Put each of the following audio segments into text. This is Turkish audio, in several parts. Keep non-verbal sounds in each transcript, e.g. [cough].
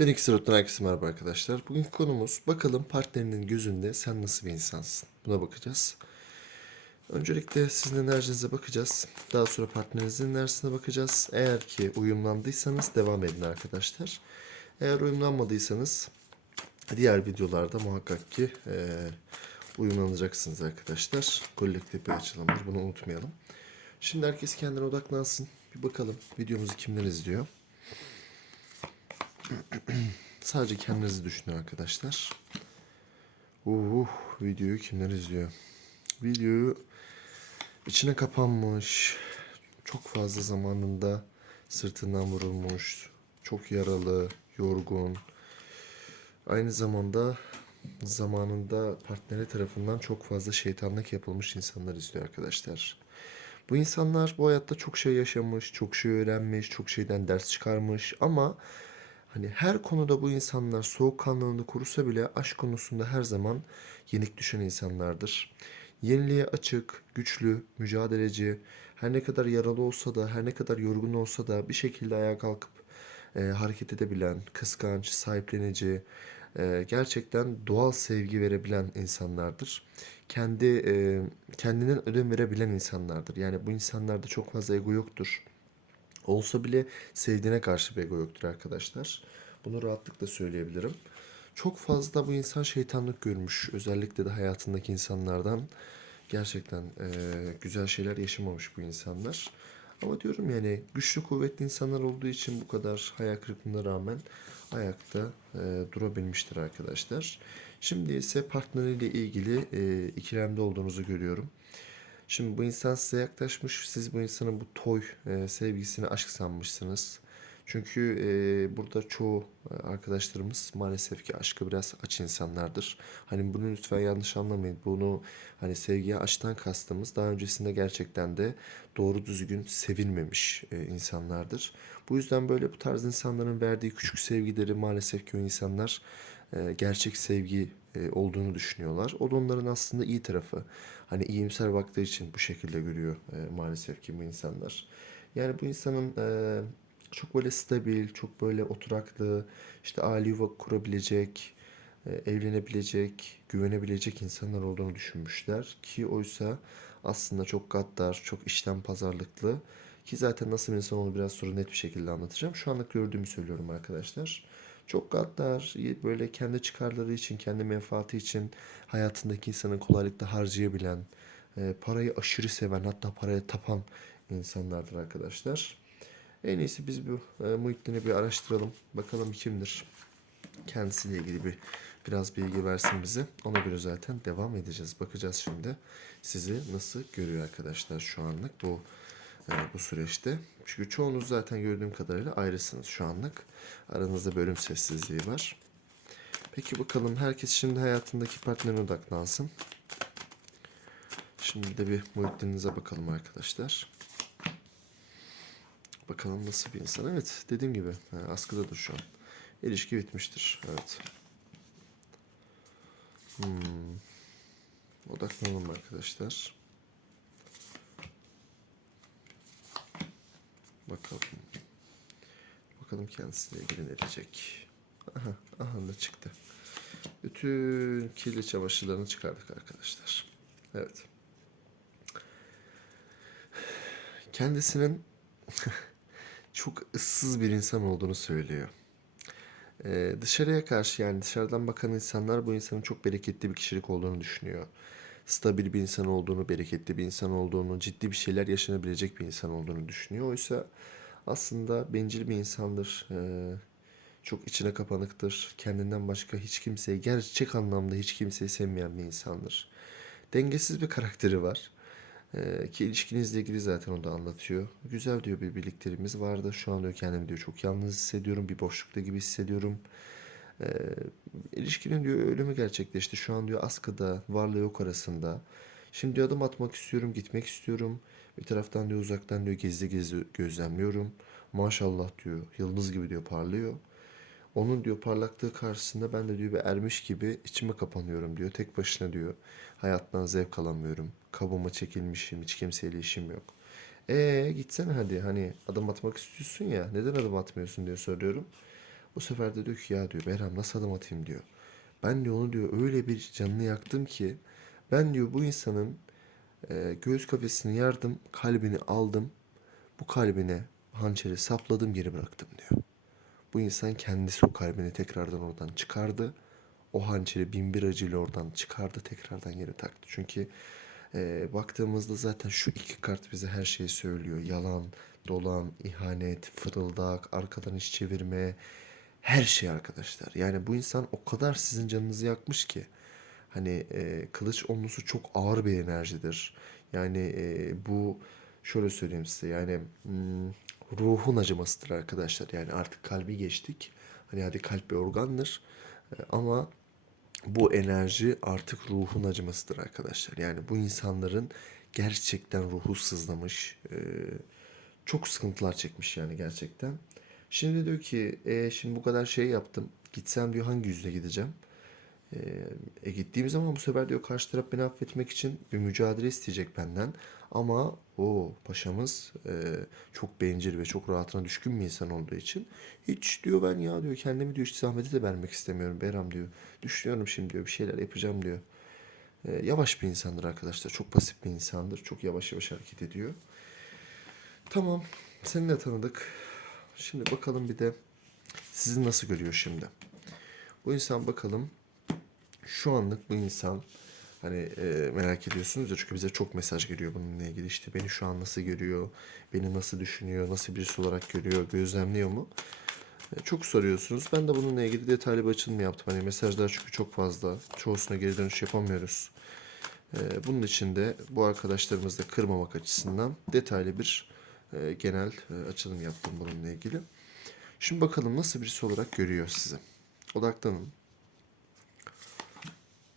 Ben Xerot'tan herkese merhaba arkadaşlar. Bugünkü konumuz bakalım partnerinin gözünde sen nasıl bir insansın? Buna bakacağız. Öncelikle sizin enerjinize bakacağız. Daha sonra partnerinizin enerjisine bakacağız. Eğer ki uyumlandıysanız devam edin arkadaşlar. Eğer uyumlanmadıysanız diğer videolarda muhakkak ki eee uyumlanacaksınız arkadaşlar. Kolektif bir açılımdır. Bunu unutmayalım. Şimdi herkes kendine odaklansın. Bir bakalım videomuzu kimler izliyor. Sadece kendinizi düşünün arkadaşlar. Uh, videoyu kimler izliyor? Videoyu içine kapanmış, çok fazla zamanında sırtından vurulmuş, çok yaralı, yorgun. Aynı zamanda zamanında partneri tarafından çok fazla şeytanlık yapılmış insanlar izliyor arkadaşlar. Bu insanlar bu hayatta çok şey yaşamış, çok şey öğrenmiş, çok şeyden ders çıkarmış ama Hani her konuda bu insanlar soğukkanlılığını korusa bile aşk konusunda her zaman yenik düşen insanlardır. Yeniliğe açık, güçlü, mücadeleci, her ne kadar yaralı olsa da, her ne kadar yorgun olsa da bir şekilde ayağa kalkıp e, hareket edebilen, kıskanç, sahiplenici, e, gerçekten doğal sevgi verebilen insanlardır. Kendi e, kendinden ödün verebilen insanlardır. Yani bu insanlarda çok fazla ego yoktur. Olsa bile sevdiğine karşı bir ego yoktur arkadaşlar. Bunu rahatlıkla söyleyebilirim. Çok fazla bu insan şeytanlık görmüş. Özellikle de hayatındaki insanlardan gerçekten eee, güzel şeyler yaşamamış bu insanlar. Ama diyorum yani güçlü kuvvetli insanlar olduğu için bu kadar hayal kırıklığına rağmen ayakta eee, durabilmiştir arkadaşlar. Şimdi ise partneriyle ilgili eee, ikilemde olduğunuzu görüyorum. Şimdi bu insan size yaklaşmış. Siz bu insanın bu toy e, sevgisini aşk sanmışsınız. Çünkü e, burada çoğu e, arkadaşlarımız maalesef ki aşkı biraz aç insanlardır. Hani bunu lütfen yanlış anlamayın. Bunu hani sevgiye açtan kastımız daha öncesinde gerçekten de doğru düzgün sevilmemiş e, insanlardır. Bu yüzden böyle bu tarz insanların verdiği küçük sevgileri maalesef ki o insanlar e, gerçek sevgi olduğunu düşünüyorlar. O da onların aslında iyi tarafı. Hani iyimser baktığı için bu şekilde görüyor e, maalesef ki bu insanlar. Yani bu insanın e, çok böyle stabil, çok böyle oturaklı, işte aile yuva kurabilecek, e, evlenebilecek, güvenebilecek insanlar olduğunu düşünmüşler. Ki oysa aslında çok gaddar, çok işten pazarlıklı. Ki zaten nasıl bir insan olduğunu biraz sonra net bir şekilde anlatacağım. Şu anlık gördüğümü söylüyorum arkadaşlar. Çok gaddar, böyle kendi çıkarları için, kendi menfaati için hayatındaki insanı kolaylıkla harcayabilen, e, parayı aşırı seven, hatta paraya tapan insanlardır arkadaşlar. En iyisi biz bu e, Muhittin'i bir araştıralım. Bakalım kimdir? Kendisiyle ilgili bir biraz bilgi versin bize. Ona göre zaten devam edeceğiz. Bakacağız şimdi sizi nasıl görüyor arkadaşlar şu anlık bu e, bu süreçte. Çünkü çoğunuz zaten gördüğüm kadarıyla ayrısınız şu anlık. Aranızda bölüm sessizliği var. Peki bakalım herkes şimdi hayatındaki partnerine odaklansın. Şimdi de bir Muhittin'inize bakalım arkadaşlar. Bakalım nasıl bir insan. Evet dediğim gibi e, askıdadır şu an. İlişki bitmiştir. Evet. Hmm. Odaklanalım arkadaşlar. Bakalım. Bakalım kendisiyle ilgili ne diyecek. Aha, aha da çıktı. Bütün kirli çamaşırlarını çıkardık arkadaşlar. Evet. Kendisinin [laughs] çok ıssız bir insan olduğunu söylüyor. Ee, dışarıya karşı yani dışarıdan bakan insanlar bu insanın çok bereketli bir kişilik olduğunu düşünüyor. Stabil bir insan olduğunu, bereketli bir insan olduğunu, ciddi bir şeyler yaşanabilecek bir insan olduğunu düşünüyor. Oysa aslında bencil bir insandır. Ee, çok içine kapanıktır. Kendinden başka hiç kimseyi, gerçek anlamda hiç kimseyi sevmeyen bir insandır. Dengesiz bir karakteri var. Ee, ki ilişkinizle ilgili zaten o da anlatıyor. Güzel diyor bir birliklerimiz vardı. Şu an diyor kendimi diyor çok yalnız hissediyorum. Bir boşlukta gibi hissediyorum. Ee, ilişkinin diyor ölümü gerçekleşti. Şu an diyor askıda, varlığı yok arasında. Şimdi diyor adım atmak istiyorum, gitmek istiyorum. Bir taraftan diyor uzaktan diyor gizli gizli gözlemliyorum. Maşallah diyor, yıldız gibi diyor parlıyor. Onun diyor parlaklığı karşısında ben de diyor bir ermiş gibi içime kapanıyorum diyor. Tek başına diyor. Hayattan zevk alamıyorum. Kabıma çekilmişim. Hiç kimseyle işim yok. E gitsene hadi hani adım atmak istiyorsun ya. Neden adım atmıyorsun diye soruyorum. Bu sefer de diyor ki ya diyor Behram nasıl adım atayım diyor. Ben diyor onu diyor öyle bir canını yaktım ki ben diyor bu insanın e, göğüs kafesini yardım, kalbini aldım. Bu kalbine hançeri sapladım geri bıraktım diyor. Bu insan kendisi o kalbini tekrardan oradan çıkardı. O hançeri bin bir acıyla oradan çıkardı tekrardan geri taktı. Çünkü e, baktığımızda zaten şu iki kart bize her şeyi söylüyor. Yalan, dolan, ihanet, fırıldak, arkadan iş çevirme, her şey arkadaşlar. Yani bu insan o kadar sizin canınızı yakmış ki. Hani e, kılıç onlusu çok ağır bir enerjidir. Yani e, bu şöyle söyleyeyim size yani hmm, ruhun acımasıdır arkadaşlar. Yani artık kalbi geçtik. Hani hadi kalp bir organdır. E, ama bu enerji artık ruhun acımasıdır arkadaşlar. Yani bu insanların gerçekten ruhu sızlamış. e, çok sıkıntılar çekmiş yani gerçekten. Şimdi diyor ki e, şimdi bu kadar şey yaptım. Gitsem diyor hangi yüzle gideceğim? E, e, gittiğim zaman bu sefer diyor karşı taraf beni affetmek için bir mücadele isteyecek benden. Ama o paşamız e, çok bencil ve çok rahatına düşkün bir insan olduğu için hiç diyor ben ya diyor kendimi diyor hiç zahmete de vermek istemiyorum Behram diyor. Düşünüyorum şimdi diyor bir şeyler yapacağım diyor. E, yavaş bir insandır arkadaşlar. Çok pasif bir insandır. Çok yavaş yavaş hareket ediyor. Tamam. Seni de tanıdık. Şimdi bakalım bir de sizi nasıl görüyor şimdi. Bu insan bakalım şu anlık bu insan hani e, merak ediyorsunuz ya çünkü bize çok mesaj geliyor bununla ilgili işte beni şu an nasıl görüyor, beni nasıl düşünüyor, nasıl birisi olarak görüyor, gözlemliyor mu? E, çok soruyorsunuz. Ben de bununla ilgili detaylı bir açılım yaptım. Hani mesajlar çünkü çok fazla. Çoğusuna geri dönüş yapamıyoruz. E, bunun için de bu arkadaşlarımızı da kırmamak açısından detaylı bir e, genel e, açılım yaptım bununla ilgili. Şimdi bakalım nasıl birisi olarak görüyor sizi. Odaklanın.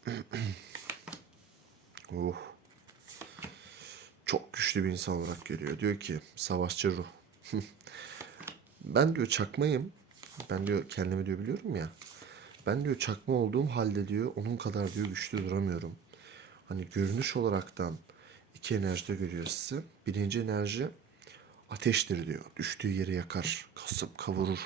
[clears throat] Oh. Çok güçlü bir insan olarak görüyor. Diyor ki savaşçı ruh. [laughs] ben diyor çakmayım. Ben diyor kendimi diyor biliyorum ya. Ben diyor çakma olduğum halde diyor onun kadar diyor güçlü duramıyorum. Hani görünüş olaraktan iki enerjide görüyor sizi. Birinci enerji ateştir diyor. Düştüğü yeri yakar, kasıp kavurur.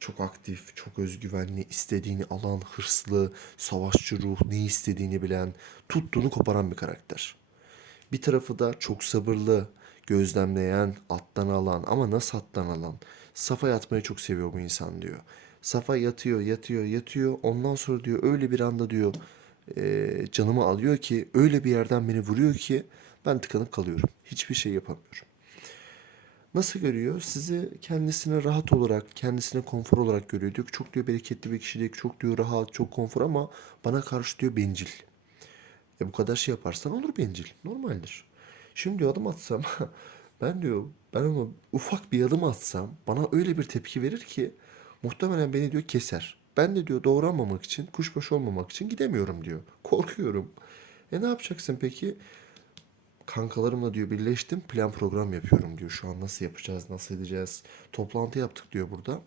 Çok aktif, çok özgüvenli, istediğini alan, hırslı, savaşçı ruh, ne istediğini bilen, tuttuğunu koparan bir karakter. Bir tarafı da çok sabırlı, gözlemleyen, alttan alan ama nasıl alttan alan? Safa yatmayı çok seviyor bu insan diyor. Safa yatıyor, yatıyor, yatıyor. Ondan sonra diyor öyle bir anda diyor e, canımı alıyor ki öyle bir yerden beni vuruyor ki ben tıkanıp kalıyorum. Hiçbir şey yapamıyorum. Nasıl görüyor? Sizi kendisine rahat olarak, kendisine konfor olarak görüyor. Diyor ki çok diyor bereketli bir kişilik, çok diyor rahat, çok konfor ama bana karşı diyor bencil. E bu kadar şey yaparsan olur bencil. Normaldir. Şimdi diyor adım atsam [laughs] ben diyor ben ona ufak bir adım atsam bana öyle bir tepki verir ki muhtemelen beni diyor keser. Ben de diyor doğranmamak için, kuşbaşı olmamak için gidemiyorum diyor. Korkuyorum. E ne yapacaksın peki? Kankalarımla diyor birleştim plan program yapıyorum diyor. Şu an nasıl yapacağız, nasıl edeceğiz? Toplantı yaptık diyor burada.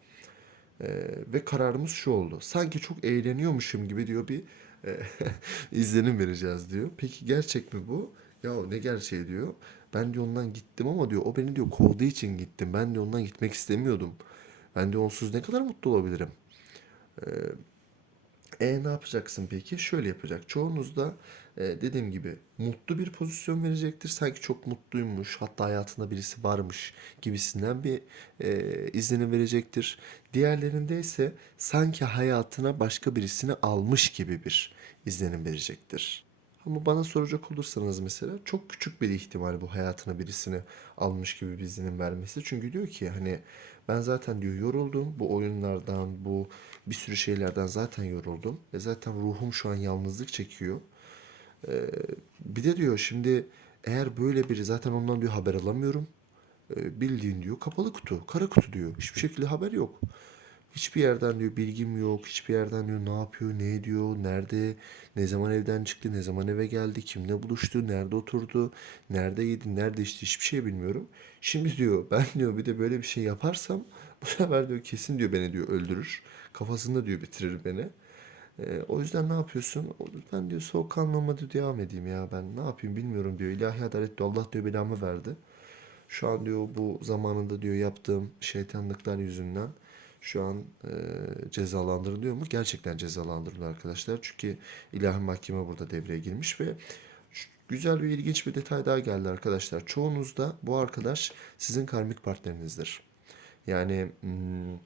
Ee, ve kararımız şu oldu. Sanki çok eğleniyormuşum gibi diyor bir e, [laughs] izlenim vereceğiz diyor. Peki gerçek mi bu? Ya ne gerçeği diyor. Ben diyor ondan gittim ama diyor o beni diyor kovduğu için gittim. Ben diyor ondan gitmek istemiyordum. Ben diyor onsuz ne kadar mutlu olabilirim? E ne yapacaksın peki? Şöyle yapacak. Çoğunuz da e, dediğim gibi mutlu bir pozisyon verecektir. Sanki çok mutluymuş, hatta hayatında birisi varmış gibisinden bir e, izlenim verecektir. Diğerlerinde ise sanki hayatına başka birisini almış gibi bir izlenim verecektir. Ama bana soracak olursanız mesela çok küçük bir ihtimal bu hayatına birisini almış gibi bir izlenim vermesi. Çünkü diyor ki hani ben zaten diyor yoruldum bu oyunlardan bu bir sürü şeylerden zaten yoruldum. Ve zaten ruhum şu an yalnızlık çekiyor. Ee, bir de diyor şimdi eğer böyle biri zaten ondan diyor haber alamıyorum. Ee, bildiğin diyor kapalı kutu, kara kutu diyor. Hiçbir şekilde haber yok. Hiçbir yerden diyor bilgim yok. Hiçbir yerden diyor ne yapıyor, ne ediyor, nerede, ne zaman evden çıktı, ne zaman eve geldi, kimle buluştu, nerede oturdu, nerede yedi, nerede içti hiçbir şey bilmiyorum. Şimdi diyor [laughs] ben diyor bir de böyle bir şey yaparsam bu sefer diyor kesin diyor beni diyor öldürür. Kafasında diyor bitirir beni. Ee, o yüzden ne yapıyorsun? Ben diyor soğukkanlığıma diyor devam edeyim ya ben ne yapayım bilmiyorum diyor. İlahi adalet diyor Allah diyor belamı verdi. Şu an diyor bu zamanında diyor yaptığım şeytanlıklar yüzünden şu an e, cezalandırılıyor mu? Gerçekten cezalandırılıyor arkadaşlar. Çünkü ilahi mahkeme burada devreye girmiş ve güzel bir ilginç bir detay daha geldi arkadaşlar. Çoğunuzda bu arkadaş sizin karmik partnerinizdir. Yani hmm,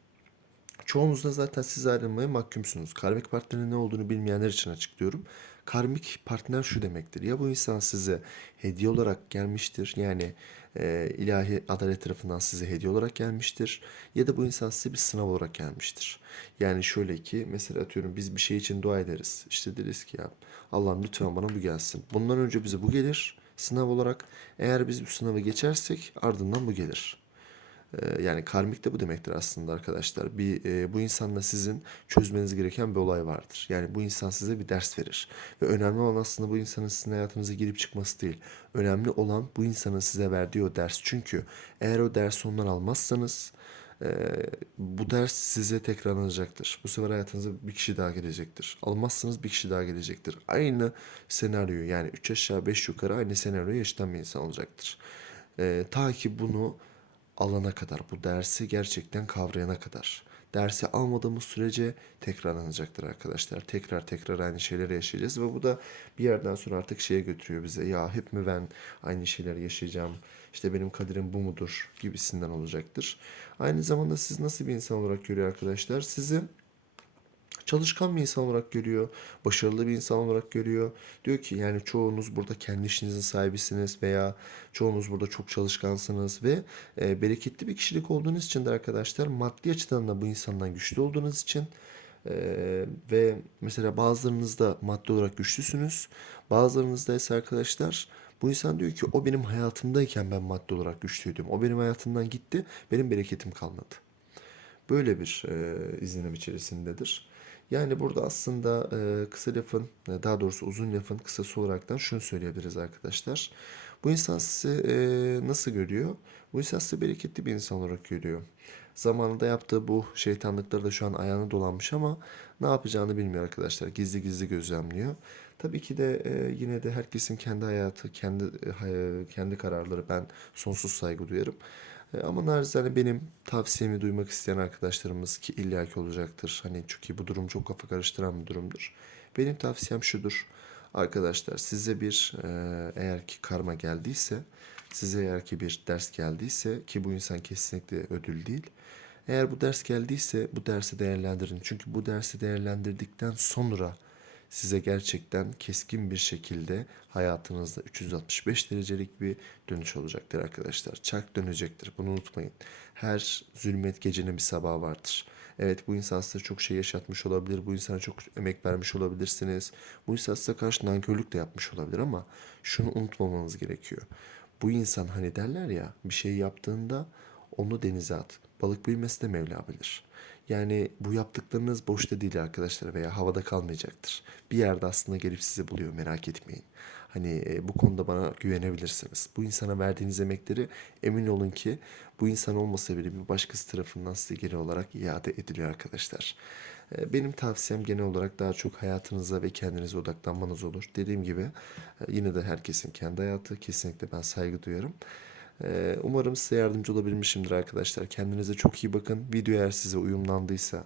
çoğunuzda zaten siz ayrılmaya mahkumsunuz. Karmik partnerin ne olduğunu bilmeyenler için açıklıyorum. Karmik partner şu demektir. Ya bu insan size hediye olarak gelmiştir. Yani e, ilahi adalet tarafından size hediye olarak gelmiştir. Ya da bu insan size bir sınav olarak gelmiştir. Yani şöyle ki mesela atıyorum biz bir şey için dua ederiz. İşte deriz ki ya Allah'ım lütfen bana bu gelsin. Bundan önce bize bu gelir sınav olarak. Eğer biz bu sınavı geçersek ardından bu gelir. Ee, Yani karmik de bu demektir aslında arkadaşlar. Bir e, bu insanla sizin çözmeniz gereken bir olay vardır. Yani bu insan size bir ders verir. Ve önemli olan aslında bu insanın sizin hayatınıza girip çıkması değil. Önemli olan bu insanın size verdiği o ders. Çünkü eğer o dersi ondan almazsanız e, bu ders size tekrarlanacaktır. Bu sefer hayatınıza bir kişi daha gelecektir. Almazsanız bir kişi daha gelecektir. Aynı senaryo yani 3 aşağı 5 yukarı aynı senaryoyu yaşayan bir insan olacaktır. E, ta ki bunu alana kadar, bu dersi gerçekten kavrayana kadar. Dersi almadığımız sürece tekrarlanacaktır arkadaşlar. Tekrar tekrar aynı şeyleri yaşayacağız ve bu da bir yerden sonra artık şeye götürüyor bize. Ya hep mi ben aynı şeyleri yaşayacağım? İşte benim kaderim bu mudur? gibisinden olacaktır. Aynı zamanda siz nasıl bir insan olarak görüyor arkadaşlar? Sizi çalışkan bir insan olarak görüyor. Başarılı bir insan olarak görüyor. Diyor ki yani çoğunuz burada kendi işinizin sahibisiniz veya çoğunuz burada çok çalışkansınız ve e, bereketli bir kişilik olduğunuz için de arkadaşlar maddi açıdan da bu insandan güçlü olduğunuz için e, ve mesela bazılarınız da maddi olarak güçlüsünüz. Bazılarınızda ise arkadaşlar bu insan diyor ki o benim hayatımdayken ben maddi olarak güçlüydüm. O benim hayatımdan gitti. Benim bereketim kalmadı böyle bir e, izlenim içerisindedir. Yani burada aslında e, kısa lafın, e, daha doğrusu uzun lafın kısası olaraktan şunu söyleyebiliriz arkadaşlar. Bu insan sizi e, nasıl görüyor? Bu insan sizi bereketli bir insan olarak görüyor. Zamanında yaptığı bu şeytanlıkları da şu an ayağına dolanmış ama ne yapacağını bilmiyor arkadaşlar. Gizli gizli gözlemliyor. Tabii ki de e, yine de herkesin kendi hayatı, kendi e, kendi kararları ben sonsuz saygı duyarım. E, Ama narizane benim tavsiyemi duymak isteyen arkadaşlarımız ki illaki olacaktır. Hani çünkü bu durum çok kafa karıştıran bir durumdur. Benim tavsiyem şudur. Arkadaşlar size bir e, eğer ki karma geldiyse, size eğer ki bir ders geldiyse ki bu insan kesinlikle ödül değil. Eğer bu ders geldiyse bu dersi değerlendirin. Çünkü bu dersi değerlendirdikten sonra size gerçekten keskin bir şekilde hayatınızda 365 derecelik bir dönüş olacaktır arkadaşlar. Çark dönecektir. Bunu unutmayın. Her zulmet gecenin bir sabahı vardır. Evet bu insan size çok şey yaşatmış olabilir. Bu insana çok emek vermiş olabilirsiniz. Bu insan size karşı nankörlük de yapmış olabilir ama şunu unutmamanız gerekiyor. Bu insan hani derler ya bir şey yaptığında onu denize at. Balık bilmesi de Mevla bilir. Yani bu yaptıklarınız boşta değil arkadaşlar veya havada kalmayacaktır. Bir yerde aslında gelip sizi buluyor merak etmeyin. Hani e, bu konuda bana güvenebilirsiniz. Bu insana verdiğiniz emekleri emin olun ki bu insan olmasa bile bir başkası tarafından size geri olarak iade ediliyor arkadaşlar. E, Benim tavsiyem genel olarak daha çok hayatınıza ve kendinize odaklanmanız olur. Dediğim gibi e, yine de herkesin kendi hayatı. Kesinlikle ben saygı duyarım. Ee, Umarım size yardımcı olabilmişimdir arkadaşlar. Kendinize çok iyi bakın. Video eğer size uyumlandıysa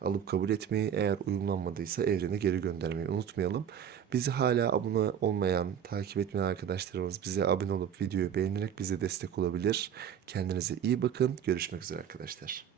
alıp kabul etmeyi, eğer uyumlanmadıysa evrene geri göndermeyi unutmayalım. Bizi hala abone olmayan, takip etmeyen arkadaşlarımız bize abone olup videoyu beğenerek bize destek olabilir. Kendinize iyi bakın. Görüşmek üzere arkadaşlar.